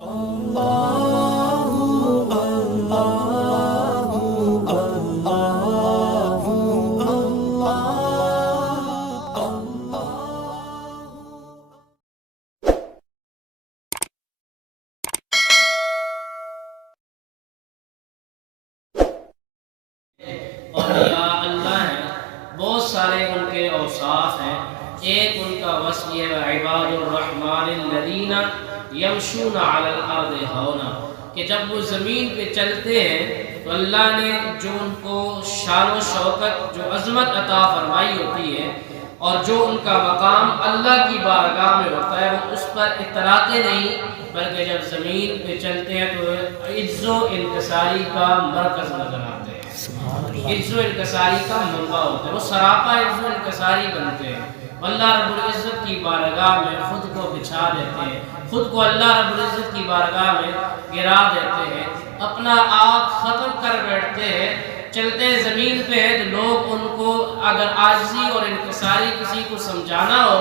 اولیاء اللہ ہیں، بہت سارے ان کے اوصاف ہیں۔ ایک ان کا وصف یہ ہے عباد الرحمن الذین یمشون علی الارض ہونا، کہ جب وہ زمین پہ چلتے ہیں تو اللہ نے جو ان کو شان و شوکت، جو عظمت عطا فرمائی ہوتی ہے اور جو ان کا مقام اللہ کی بارگاہ میں ہوتا ہے، وہ اس پر اتراتے نہیں، بلکہ جب زمین پہ چلتے ہیں تو عز و انکساری کا مرکز نظر آتے ہیں، عز و انکساری کا منبع ہوتے ہیں، وہ سراپا عز و انکساری بنتے ہیں۔ اللہ رب العزت کی بارگاہ میں خود کو بچھا دیتے ہیں، خود کو اللہ رب العزت کی بارگاہ میں گرا دیتے ہیں، اپنا آپ ختم کر بیٹھتے ہیں۔ چلتے زمین پہ تو لوگ ان کو اگر عاجزی اور انکساری کسی کو سمجھانا ہو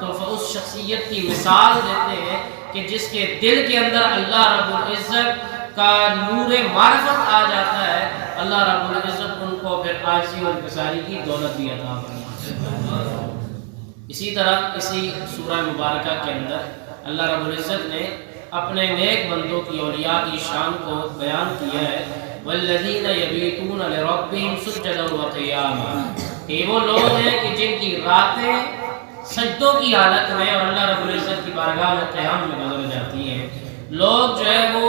تو اس شخصیت کی مثال دیتے ہیں کہ جس کے دل کے اندر اللہ رب العزت کا نور معرفت آ جاتا ہے، اللہ رب العزت ان کو پھر عاجزی اور انکساری کی دولت بھی عطا فرماتے ہیں۔ اسی طرح اسی سورہ مبارکہ کے اندر اللہ رب العزت نے اپنے نیک بندوں کی، اولیاء کی شان کو بیان کیا ہے، والذین یبیتون لربہم سجدا وقیاما، کہ وہ لوگ ہیں کہ جن کی راتیں سجدوں کی حالت میں اور اللہ رب العزت کی بارگاہ میں قیام میں گزر جاتی ہیں۔ لوگ جو ہے وہ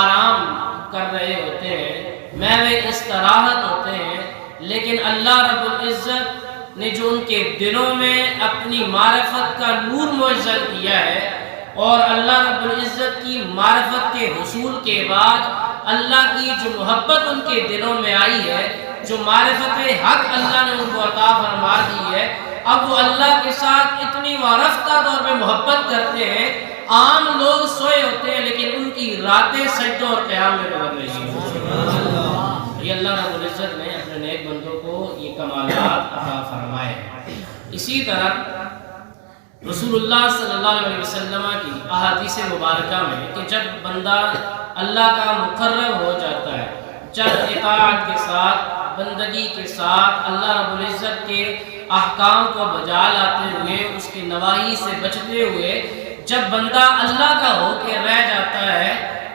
آرام کر رہے ہوتے ہیں، محو استراحت ہوتے ہیں، لیکن اللہ رب العزت نے جو ان کے دلوں میں اپنی معرفت کا نور منزل کیا ہے، اور اللہ رب العزت کی معرفت کے حصول کے بعد اللہ کی جو محبت ان کے دلوں میں آئی ہے، جو معرفت حق اللہ نے ان کو عطا فرما دی ہے، اب وہ اللہ کے ساتھ اتنی وارفتہ طور پہ محبت کرتے ہیں۔ عام لوگ سوئے ہوتے ہیں لیکن ان کی راتیں سجدوں اور قیام میں گزر رہی ہیں۔ یہ اللہ رب العزت نے اپنے نیک بندوں کو یہ کمالات عطا فرمائے ہیں۔ اسی طرح رسول اللہ صلی اللہ علیہ وسلم کی احادیث مبارکہ میں کہ جب بندہ اللہ کا مقرب ہو جاتا ہے، جب اطاعت کے ساتھ، بندگی کے ساتھ اللہ رب العزت کے احکام کو بجا لاتے ہوئے، اس کے نواہی سے بچتے ہوئے جب بندہ اللہ کا ہو کے رہ جاتا ہے،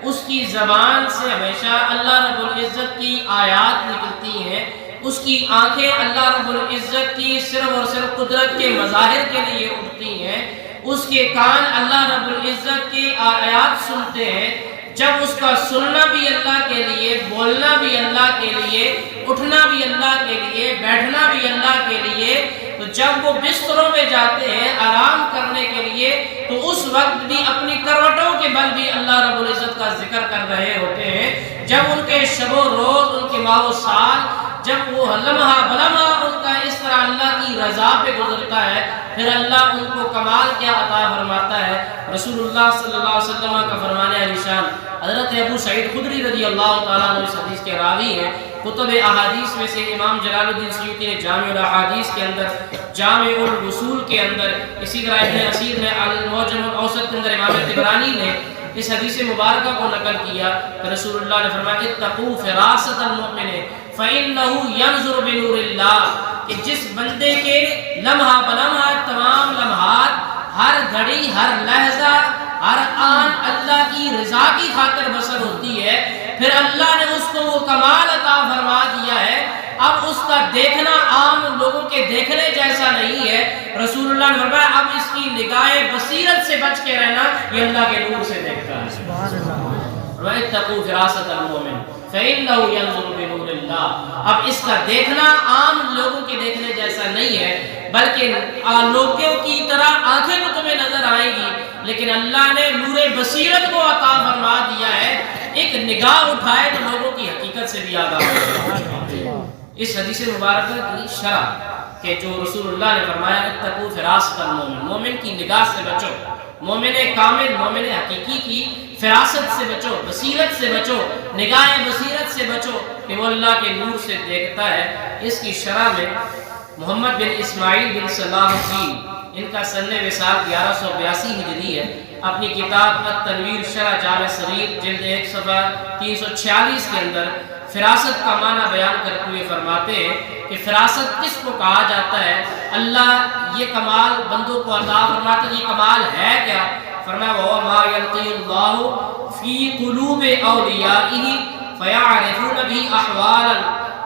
اس کی زبان سے ہمیشہ اللہ رب العزت کی آیات نکلتی ہیں، اس کی آنکھیں اللہ رب العزت کی صرف اور صرف قدرت کے مظاہر کے لیے اٹھتی ہیں، اس کے کان اللہ رب العزت کی آیات سنتے ہیں۔ جب اس کا سننا بھی اللہ کے لیے، بولنا بھی اللہ کے لیے، اٹھنا بھی اللہ کے لیے، بیٹھنا بھی اللہ کے لیے، تو جب وہ بستروں میں جاتے ہیں آرام کرنے کے لیے تو اس وقت بھی اپنی کروٹوں کے بل بھی اللہ رب العزت کا ذکر کر رہے ہوتے ہیں۔ جب ان کے شب و روز، ان کے ماہ و سال، جب وہ لمحہ بلمحہ ان کا اس طرح اللہ کی رضا پہ گزرتا ہے، پھر اللہ ان کو کمال کیا عطا فرماتا ہے۔ رسول اللہ صلی اللہ علیہ وسلم کا فرمان علی شان، حضرت ابو سعید خدری رضی اللہ تعالیٰ عنہ اس حدیث کے راوی ہیں۔ کتب احادیث میں سے امام جلال الدین سیوطی نے جامع الاحادیث کے اندر، جامع الرسول کے اندر، اسی طرح ابن اسیر نے المعجم الاوسط کے اندر امام طبرانی نے اس حدیث مبارکہ کو نقل کیا کہ رسول اللہ نے فرمایا اتقوا فراست المؤمن فإنه ينظر بنور اللہ، کہ جس بندے کے لمحہ بلمحہ تمام لمحات، ہر گھڑی، ہر لحظہ، ہر آن اللہ کی رضا کی خاطر بسر ہوتی ہے، پھر اللہ نے اس کو وہ کمال عطا فرما دیا ہے۔ اب اس کا دیکھنا عام لوگوں کے دیکھنے جیسا نہیں ہے۔ رسول اللہ نے فرمایا اب اس کی نگاہ بصیرت سے بچ کے رہنا، یہ اللہ کے نور سے دیکھتا ہے۔ وَاتَّقُوا فِرَاسَةَ الْمُؤْمِنِ فَإِنَّهُ يَنظُرُ بِنُورِ اللَّهِ، اب اس کا دیکھنا عام لوگوں کے دیکھنے جیسا نہیں ہے، بلکہ لوگوں کی طرح آنکھیں تو تمہیں نظر آئیں گی، لیکن اللہ نے نور بصیرت کو عطا فرما دیا ہے، ایک نگاہ اٹھائے تو لوگوں کی حقیقت سے بھی آگاہ ہو جائے۔ اس حدیث مبارکہ کی شرح کہ جو رسول اللہ نے فرمایا اتقوا فراست المومن، مومن کی نگاہ سے بچو، مومن کامل، مومن حقیقی کی فراست سے بچو، بصیرت سے بچو، نگاہ بصیرت سے بچو کہ وہ اللہ کے نور سے دیکھتا ہے۔ اس کی شرح میں محمد بن اسماعیل بن صلاح الدین، ان کا سن وصال 1182 ہجری ہے، اپنی کتاب التنویر شرح جامع صغیر جلد 1 صفحہ 346 کے اندر فراست کا معنی بیان کرتے ہوئے فرماتے ہیں کہ فراست کس کو کہا جاتا ہے؟ اللہ یہ کمال بندوں کو عطا فرماتے ہیں، یہ کمال ہے کیا؟ فرمایا وَهُوَ مَا يَلْقِي اللَّهُ فِي قُلُوبِ أَوْلِيَائِهِ فَيَعْرِفُونَ بِهِ أَحْوَالًا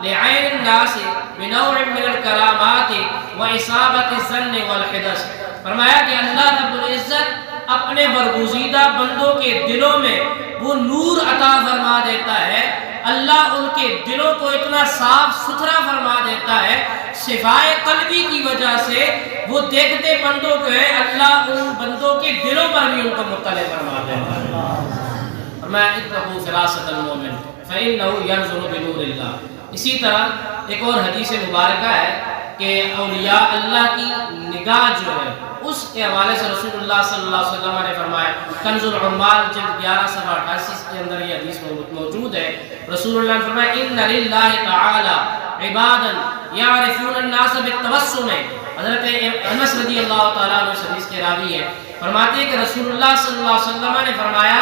لِعَيْنِ النَّاسِ بِنَوْعٍ مِّنَ الْكَرَامَاتِ وَإِصَابَةِ الظَّنِّ وَالْحِدَثِ۔ فرمایا کہ اللہ رب العزت اپنے برگزیدہ بندوں کے دلوں میں وہ نور عطا فرما دیتا ہے، اللہ ان کے دلوں کو اتنا صاف ستھرا فرما دیتا ہے، صفائے قلبی کی وجہ سے وہ دیکھتے بندوں کو ہے، اللہ ان بندوں کے دلوں پر بھی ان کو مطلع فرما دیتا ہے۔ فرمایا اتقوا فراست المؤمن فإنه ينظر بنور اللہ۔ اسی طرح ایک اور حدیث مبارکہ ہے کہ اولیاء اللہ کی نگاہ جو ہے اس کے حوالے سے رسول اللہ صلی اللہ علیہ وسلم نے فرمایا، کنز العمال جلد 11 صفحہ 88 کے اندر یہ حدیث موجود ہے، رسول اللہ نے فرمایا ان للہ تعالی عبادا یعرفون الناس بالتبسم۔ حضرت انس رضی اللہ تعالیٰ عنہ اس حدیث کے راوی ہے، فرماتے ہیں کہ رسول اللہ صلی اللہ علیہ وسلم نے فرمایا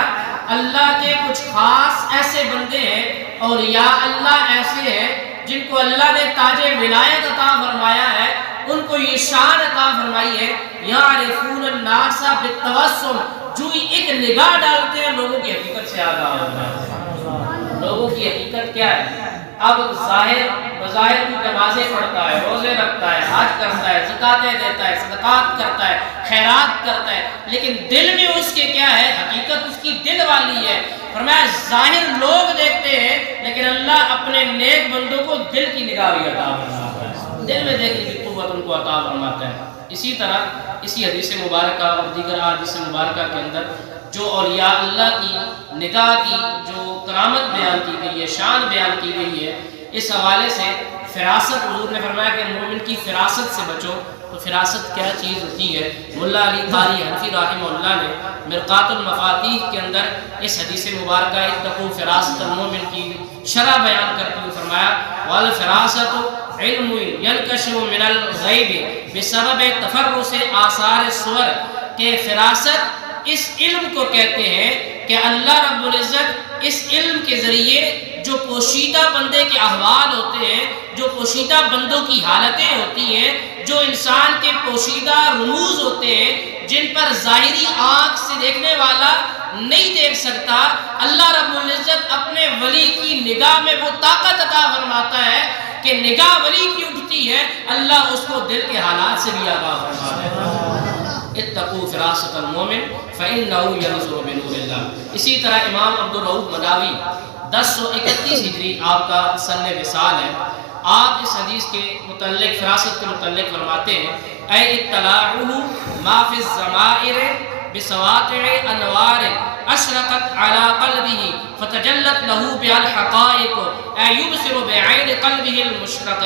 اللہ کے کچھ خاص ایسے بندے ہیں، اولیاء اللہ ایسے ہیں جن کو اللہ نے تاج ولایت عطا فرمایا ہے، ان کو یہ شان عطا فرمائی ہے، یعرفون الناس بالتبسم، جو ایک نگاہ ڈالتے ہیں لوگوں کی حقیقت سے آگاہ ہوتا ہے۔ لوگوں کی حقیقت کیا ہے؟ اب بظاہر کی نمازیں پڑھتا ہے، روزے رکھتا ہے، حج کرتا ہے، زکاتیں دیتا ہے، صدقات کرتا ہے، خیرات کرتا ہے، لیکن دل میں اس کے کیا ہے؟ حقیقت اس کی دل والی ہے۔ فرمایا ظاہر لوگ دیکھتے ہیں لیکن اللہ اپنے نیک بندوں کو دل کی نگاہ بھی عطا فرماتا ہے، دل میں دیکھنے کی قوت ان کو عطا فرماتا ہے۔ اسی طرح اسی حدیث مبارکہ اور دیگر حدیث مبارکہ کے اندر جو اولیاء اللہ کی نگاہ کی جو کرامت بیان کی گئی ہے، شان بیان کی گئی ہے، اس حوالے سے فراست، حضور نے فرمایا کہ مومن کی فراست سے بچو۔ تو فراست کیا چیز ہوتی ہے؟ مولا علی قاری حنفی رحمہ اللہ نے مرقات المفاتیح کے اندر اس حدیث مبارکہ اتقوا فراست المومن کی شرح بیان کرتے ہوئے فرمایا والفراست علم ينکشف من الغیب بسبب تفرس آثار الصور، کہ فراست اس علم کو کہتے ہیں کہ اللہ رب العزت اس علم کے ذریعے جو پوشیدہ بندے کے احوال ہوتے ہیں، جو پوشیدہ بندوں کی حالتیں ہوتی ہیں، جو انسان کے پوشیدہ رموز ہوتے ہیں جن پر ظاہری آنکھ سے دیکھنے والا نہیں دیکھ سکتا، اللہ رب العزت اپنے ولی کی نگاہ میں وہ طاقت عطا فرماتا ہے کہ نگاہ ولی کی اٹھتی ہے، اللہ اس کو دل کے حالات سے بھی آگاہ فرما دیتا ہے۔ اتقوا فراست المومن فإنه ينظر بنور اللہ۔ اسی طرح امام عبدالرؤوف مداوی 1031 ہجری آپ کا سن وصال ہے، آپ اس حدیث کے متعلق فراست کے متعلق فرماتے ہیں اے اطلاعہ ما فی الضمائر بسواطع انوار اشرقت على قلبه فتجلت له بها الحقائق اے یبصر بعین قلبه المشرق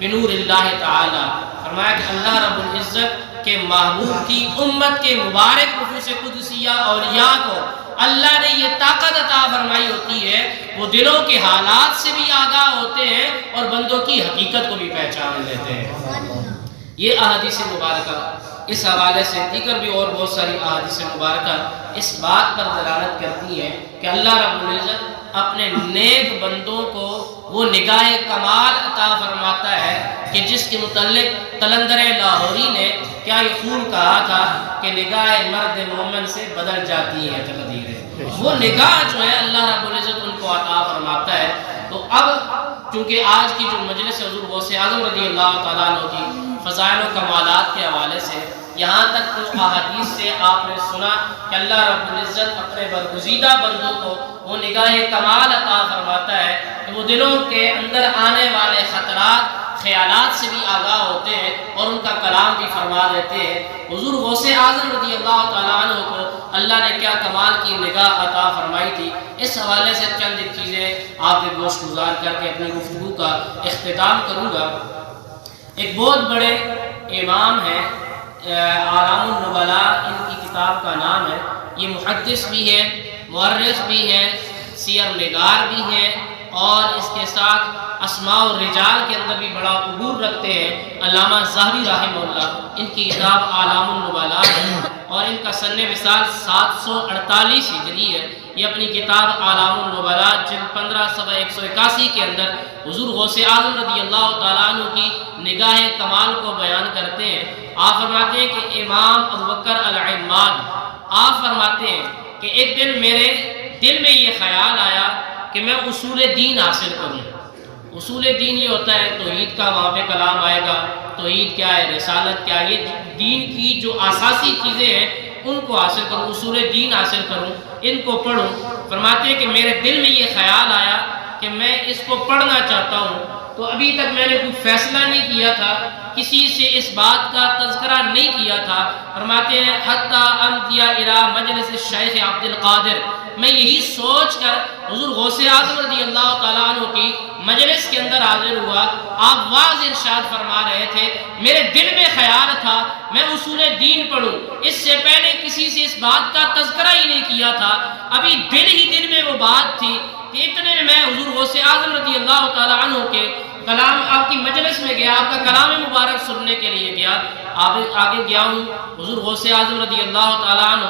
بنور اللہ تعالی۔ فرمایا کہ اللہ رب العزت کے محبوب کی امت کے مبارک نفوس قدسیہ اولیاء کو اللہ نے یہ طاقت عطا فرمائی ہوتی ہے، وہ دلوں کے حالات سے بھی آگاہ ہوتے ہیں اور بندوں کی حقیقت کو بھی پہچان لیتے ہیں۔ یہ احادیث مبارکہ اس حوالے سے دیگر بھی اور بہت ساری احادیث مبارکہ اس بات پر دلالت کرتی ہیں کہ اللہ رب العزت اپنے نیک بندوں کو وہ نگاہ کمال عطا فرماتا ہے کہ جس کے متعلق قلندر لاہوری نے کیا یہ خوب کہا تھا کہ نگاہ مرد مومن سے بدل جاتی ہے تقدیریں، وہ نگاہ جو ہے اللہ رب العزت ان کو عطا فرماتا ہے۔ تو اب چونکہ آج کی جو مجلس حضور غوث اعظم رضی اللہ تعالیٰ عنہ کی فضائل و کمالات کے حوالے سے یہاں تک کچھ احادیث سے آپ نے سنا کہ اللہ رب العزت اپنے برگزیدہ بندوں کو وہ نگاہ کمال عطا فرماتا ہے کہ وہ دلوں کے اندر آنے والے خطرات خیالات سے بھی آگاہ ہوتے ہیں اور ان کا کلام بھی فرما دیتے ہیں۔ حضور غوث اعظم رضی اللہ تعالیٰ عنہ کو اللہ نے کیا کمال کی نگاہ عطا فرمائی تھی، اس حوالے سے چند ایک چیزیں آپ کے گوش گزار کر کے اپنی گفتگو کا اختتام کروں گا۔ ایک بہت بڑے امام ہیں، اعلام النبلاء ان کی کتاب کا نام ہے، یہ محدث بھی ہے، مورخ بھی ہے، سیر نگار بھی ہے اور اس کے ساتھ اسماء الرجال کے اندر بھی بڑا عبور رکھتے ہیں علامہ ذہبی رحمہ اللہ، ان کی کتاب اعلام النبلاء ہے اور ان کا سن وصال 748 ہجری ہے۔ یہ اپنی کتاب اعلام النبلاء جلد 15 صفحہ 181 کے اندر حضور غوث اعظم رضی اللہ تعالیٰ عنہ کی نگاہ کمال کو بیان کرتے ہیں۔ آپ فرماتے ہیں کہ امام ابوبکر العماد آپ فرماتے ہیں کہ ایک دن میرے دل میں یہ خیال آیا کہ میں اصول دین حاصل کروں۔ اصول دین یہ ہوتا ہے توحید کا، وہاں پہ کلام آئے گا، توحید کیا ہے، رسالت کیا ہے، یہ دین کی جو اساسی چیزیں ہیں ان کو حاصل کروں، اصول دین حاصل کروں، ان کو پڑھوں۔ فرماتے ہیں کہ میرے دل میں یہ خیال آیا کہ میں اس کو پڑھنا چاہتا ہوں، تو ابھی تک میں نے کوئی فیصلہ نہیں کیا تھا، کسی سے اس بات کا تذکرہ نہیں کیا تھا۔ فرماتے ہیں حتیٰ امضی الی مجلس الشیخ عبد القادر، میں یہی سوچ کر حضور غوث اعظم رضی اللہ تعالیٰ عنہ کی مجلس کے اندر حاضر ہوا۔ آپ واضح ارشاد فرما رہے تھے میرے دل میں خیال تھا میں اصول دین پڑھوں، اس سے پہلے کسی سے اس بات کا تذکرہ ہی نہیں کیا تھا، ابھی دل ہی دل میں وہ بات تھی کہ اتنے میں حضور غوث اعظم رضی اللہ تعالیٰ عنہ کے کلام آپ کی مجلس میں گیا، آپ کا کلام مبارک سننے کے لیے گیا، آگے گیا ہوں حضور غوث اعظم رضی اللہ تعالیٰ عنہ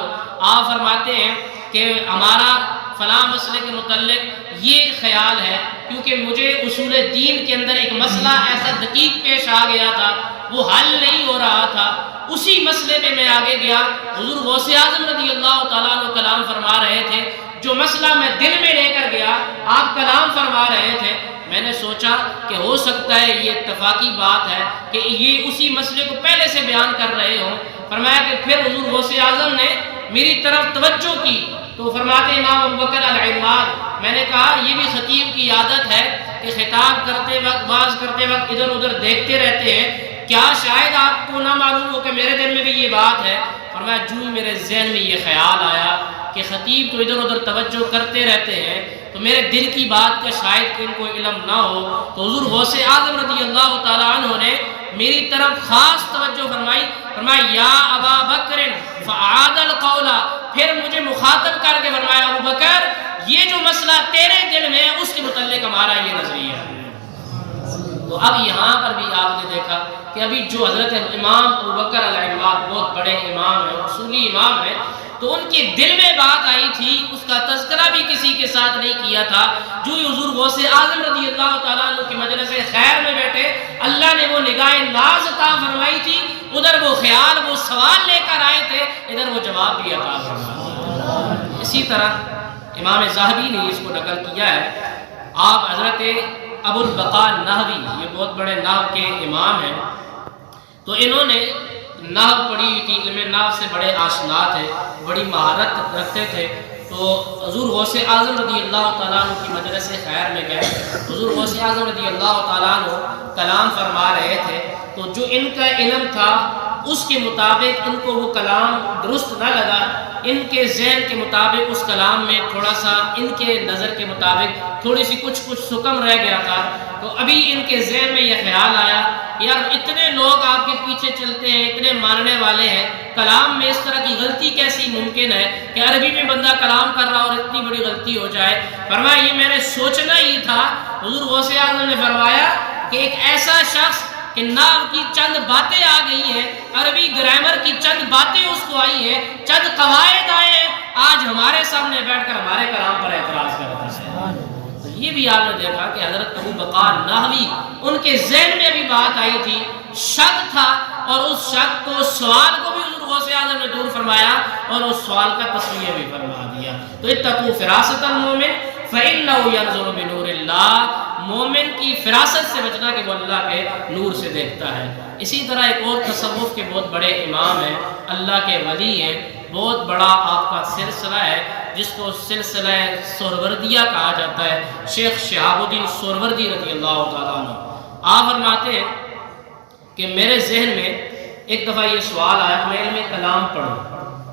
آپ فرماتے ہیں کہ ہمارا فلاں مسئلے کے متعلق یہ خیال ہے، کیونکہ مجھے اصول دین کے اندر ایک مسئلہ ایسا دقیق پیش آ گیا تھا، وہ حل نہیں ہو رہا تھا، اسی مسئلے پہ میں آگے گیا۔ حضور غوث اعظم رضی اللہ تعالیٰ عنہ کلام فرما رہے تھے، جو مسئلہ میں دل میں لے کر گیا آپ کلام فرما رہے تھے، میں نے سوچا کہ ہو سکتا ہے یہ اتفاقی بات ہے کہ یہ اسی مسئلے کو پہلے سے بیان کر رہے ہوں۔ فرمایا کہ پھر حضور غوث اعظم نے میری طرف توجہ کی تو فرماتے امام ابوبکر العماد، میں نے کہا یہ بھی خطیب کی عادت ہے کہ خطاب کرتے وقت، واعظ کرتے وقت ادھر ادھر دیکھتے رہتے ہیں، کیا شاید آپ کو نہ معلوم ہو کہ میرے دل میں بھی یہ بات ہے؟ فرمایا جو میرے ذہن میں یہ خیال آیا کہ خطیب تو ادھر ادھر توجہ کرتے رہتے ہیں تو میرے دل کی بات کا شاید ان کو علم نہ ہو، تو حضور غوث اعظم رضی اللہ تعالیٰ عنہ نے میری طرف خاص توجہ فرمائی، فرمایا یا ابا بکر فعاد القول، پھر مجھے مخاطب کر کے فرمایا ابو بکر یہ جو مسئلہ تیرے دل میں ہے اس کے متعلق ہمارا یہ نظریہ ہے۔ تو اب یہاں پر بھی آپ نے دیکھا کہ ابھی جو حضرت امام ابوبکر العماد بہت بڑے امام ہیں، اصولی امام ہیں، تو ان کے دل میں بات آئی تھی، اس کا تذکرہ بھی کسی کے ساتھ نہیں کیا تھا۔ جو حضور غوث اعظم رضی اللہ تعالیٰ عنہ کی مجلس خیر میں بیٹھے اللہ نے وہ نگاہ ناز عطا فرمائی تھی، ادھر وہ خیال وہ سوال لے کر آئے تھے، ادھر وہ جواب بھی عطا فرمایا۔ اسی طرح امام ذہبی نے اس کو نقل کیا ہے، آپ حضرت ابو البقاء نحوی، یہ بہت بڑے نحو کے امام ہیں، تو انہوں نے نحو پڑھی ہوئی تھی، علم نحو سے بڑے آشنا تھے، بڑی مہارت رکھتے تھے، تو حضور غوث اعظم رضی اللہ تعالیٰ عنہ کی مجلس خیر میں گئے، حضور غوث اعظم رضی اللہ تعالیٰ عنہ کلام فرما رہے تھے، تو جو ان کا علم تھا اس کے مطابق ان کو وہ کلام درست نہ لگا، ان کے ذہن کے مطابق اس کلام میں تھوڑا سا ان کے نظر کے مطابق تھوڑی سی کچھ سکم رہ گیا تھا، تو ابھی ان کے ذہن میں یہ خیال آیا یار اتنے لوگ آپ کے پیچھے چلتے ہیں، اتنے ماننے والے ہیں، کلام میں اس طرح کی غلطی کیسی ممکن ہے کہ عربی میں بندہ کلام کر رہا اور اتنی بڑی غلطی ہو جائے؟ فرمایا یہ میں نے سوچنا ہی تھا۔ حضور غوث اعظم نے فرمایا کہ ایک ایسا شخص کہ نحو کی چند باتیں آ گئی ہیں، عربی گرامر کی چند باتیں اس کو آئی ہیں، چند قواعد آئے ہیں، آج ہمارے سامنے بیٹھ کر ہمارے کلام پر اعتراض کرتا ہے۔ تو یہ بھی آپ نے دیکھا کہ حضرت ابو بقاء نحوی ان کے ذہن میں ابھی بات آئی تھی، شک تھا، اور اس شک کو سوال کو بھی حضور غوث اعظم نے دور فرمایا اور اس سوال کا تصویہ بھی فرما دیا۔ تو اتقوا فراست المومن فإنه ينظر بنور اللہ، مومن کی فراست سے بچنا کہ وہ اللہ کے نور سے دیکھتا ہے۔ اسی طرح ایک اور تصوف کے بہت بڑے امام ہیں، اللہ کے ولی ہیں، بہت بڑا آپ کا سلسلہ ہے جس کو سلسلہ سہروردیہ کہا جاتا ہے، شیخ شہاب الدین سہروردی رضی اللہ تعالیٰ عنہ۔ آپ فرماتے ہیں کہ میرے ذہن میں ایک دفعہ یہ سوال آیا کہ میں علم کلام پڑھوں،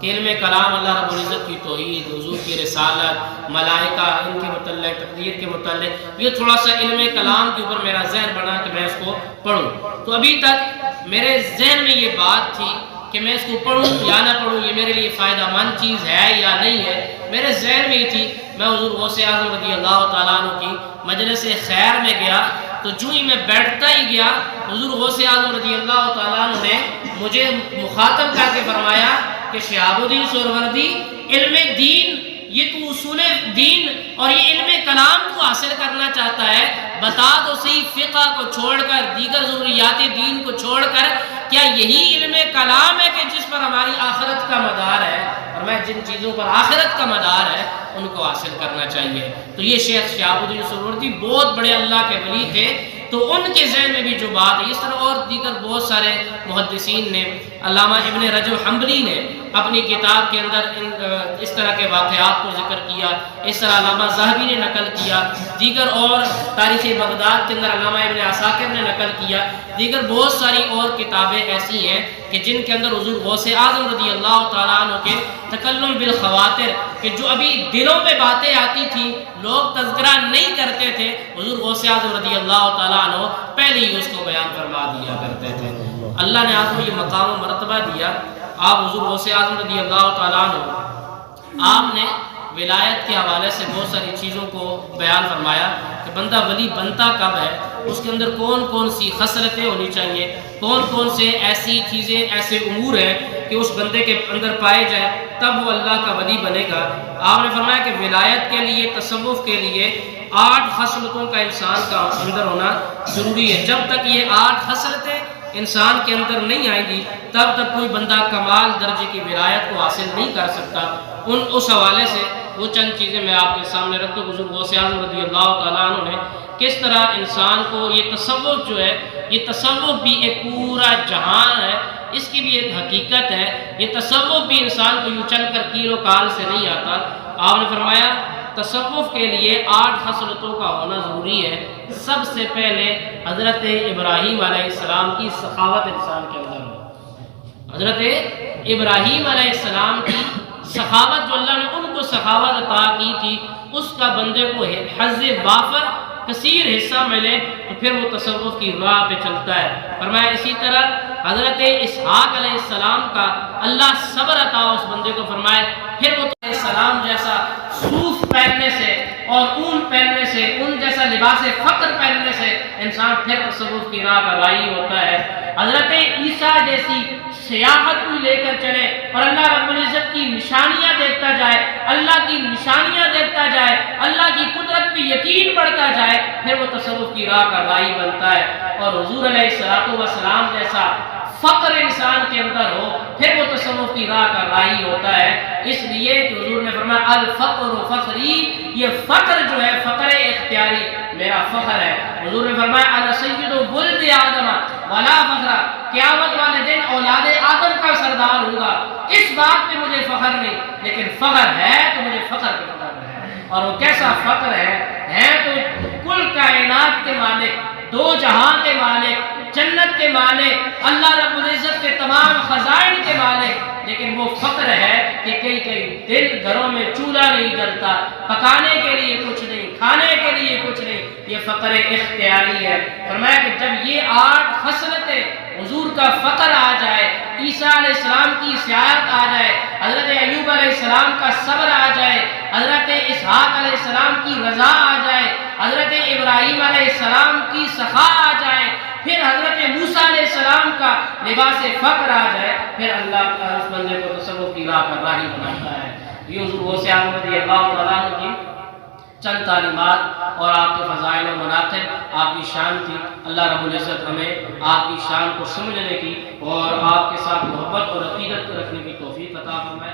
کہ علم کلام اللہ رب العزت کی توحید، حضور کی رسالت، ملائکہ، ان کے متعلق، تقدیر کے متعلق، یہ تھوڑا سا علم کلام کے اوپر میرا ذہن بنا کہ میں اس کو پڑھوں۔ تو ابھی تک میرے ذہن میں یہ بات تھی کہ میں اس کو پڑھوں یا نہ پڑھوں، یہ میرے لیے فائدہ مند چیز ہے یا نہیں ہے، میرے ذہن میں ہی تھی۔ میں حضور غوث اعظم رضی اللہ تعالیٰ عنہ کی مجلس خیر میں گیا، تو جو ہی میں بیٹھتا ہی گیا حضور غوث اعظم رضی اللہ تعالیٰ عنہ نے مجھے مخاطب کر کے فرمایا کہ شہاب الدین سہروردی، علم دین، یہ تو اصول دین اور یہ علم کلام کو حاصل کرنا چاہتا ہے، بتا دو صحیح فقہ کو چھوڑ کر، دیگر ضروریات دین کو چھوڑ کر، کیا یہی علم کلام ہے کہ جس پر ہماری آخرت کا مدار ہے؟ اور میں جن چیزوں پر آخرت کا مدار ہے ان کو حاصل کرنا چاہیے۔ تو یہ شیخ شہاب الدین سہروردی بہت بڑے اللہ کے ولی تھے، تو ان کے ذہن میں بھی جو بات ہے، اس طرح اور دیگر بہت سارے محدثین نے، علامہ ابن رجب حنبلی نے اپنی کتاب کے اندر اس طرح کے واقعات کو ذکر کیا، اس طرح علامہ ذہبی نے نقل کیا، دیگر اور تاریخ بغداد کے اندر علامہ ابن عساکر نے نقل کیا، دیگر بہت ساری اور کتابیں ایسی ہیں کہ جن کے اندر حضور غوث اعظم رضی اللہ تعالیٰ عنہ کے تکلم بالخواطر، کہ جو ابھی دلوں میں باتیں آتی تھیں، لوگ تذکرہ نہیں کرتے تھے، حضور غوث اعظم رضی اللہ تعالیٰ عنہ پہلے ہی اس کو بیان فرما دیا کرتے تھے۔ اللہ نے آپ کو یہ مقام و مرتبہ دیا۔ آپ حضور غوث اعظم رضی اللہ تعالیٰ عنہ، آپ نے ولایت کے حوالے سے بہت ساری چیزوں کو بیان فرمایا کہ بندہ ولی بنتا کب ہے، اس کے اندر کون کون سی خصلتیں ہونی چاہیے، کون کون سے ایسی چیزیں، ایسے امور ہیں کہ اس بندے کے اندر پائے جائے تب وہ اللہ کا ولی بنے گا۔ آپ نے فرمایا کہ ولایت کے لیے، تصوف کے لیے 8 خصلتوں کا انسان کا اندر ہونا ضروری ہے۔ جب تک یہ 8 خصلتیں انسان کے اندر نہیں آئیں گی تب تک کوئی بندہ کمال درجے کی ولایت کو حاصل نہیں کر سکتا۔ اس حوالے سے وہ چند چیزیں میں آپ کے سامنے رکھ دوں۔ حضور غوث اعظم رضی اللہ تعالیٰ عنہ نے کس طرح انسان کو، یہ تصوف جو ہے، یہ تصوف بھی ایک پورا جہان ہے، اس کی بھی ایک حقیقت ہے، یہ تصوف بھی انسان کو یوں چل کر کیل و کال سے نہیں آتا۔ آپ نے فرمایا تصوف کے لیے 8 خصلتوں کا ہونا ضروری ہے۔ سب سے پہلے حضرت ابراہیم علیہ السلام کی سخاوت انسان کے اندر ہو۔ حضرت ابراہیم علیہ السلام کی سخاوت، جو اللہ نے ان کو سخاوت عطا کی تھی، اس کا بندے کو حظ وافر کثیر حصہ ملے تو پھر وہ تصوف کی راہ پہ چلتا ہے۔ فرمایا اسی طرح حضرت اسحاق علیہ السلام کا اللہ صبر عطا اس بندے کو فرمائے، پھر وہ علیہ السلام جیسا صوف پہننے سے اور اون پہننے سے، ان جیسا لباس فخر پہننے سے انسان پھر تصوف کی راہ پر راہی ہوتا ہے۔ حضرت عیسیٰ جیسی سیاحت کو لے کر چلے اور اللہ رب العزت کی نشانیاں دیکھتا جائے، اللہ کی نشانیاں دیکھتا جائے، اللہ کی قدرت پہ یقین بڑھتا جائے، پھر وہ تصوف کی راہ کا راہی بنتا ہے۔ اور حضور علیہ السلام جیسا فقر انسان کے اندر ہو پھر وہ تصوف کی راہ کا راہی ہوتا ہے۔ اس لیے کہ حضور نے فرمایا الفقر فخری، یہ فقر جو ہے، فقر اختیاری میرا فخر ہے۔ حضور نے فرمایا انا سید ولد آدم ولا فخر، قیامت والے دن اولاد آدم کا سردار ہوں گا، اس بات پہ مجھے فخر نہیں، لیکن فخر ہے تو مجھے فخر پہ فخر ہے۔ اور وہ کیسا فخر ہے تو کل کائنات کے مالک، 2 جہاں کے مالک، جنت کے مالک، اللہ رب العزت کے تمام خزائن کے مالک، لیکن وہ فخر ہے کہ کئی گھروں میں چولہا نہیں جلتا، پکانے کے لیے کچھ نہیں، کھانے کے لیے کچھ نہیں، یہ فخر اختیاری ہے۔ فرمایا کہ جب یہ 8 خصلتیں حضور کا فخر آ جائے، عیسیٰ علیہ السلام کی سیاحت آ جائے، حضرت ایوب علیہ السلام کا صبر آ جائے، حضرت اسحاق علیہ السلام کی رضا آ جائے، حضرت ابراہیم علیہ السلام کی سخا آ جائے، پھر حضرت موسیٰ علیہ السلام کا لباس فخر آ جائے، پھر اللہ اس بندے کو تصوف کی راہ پر راہی بناتا ہے۔ یہ حضور غوث اعظم رضی اللہ تعالیٰ عنہ کی چند تعلیمات اور آپ کے فضائل و مناقب، آپ کی شان تھی۔ اللہ رب العزت ہمیں آپ کی شان کو سمجھنے کی اور آپ کے ساتھ محبت اور عقیدت رکھنے کی توفیق عطا فرمائے۔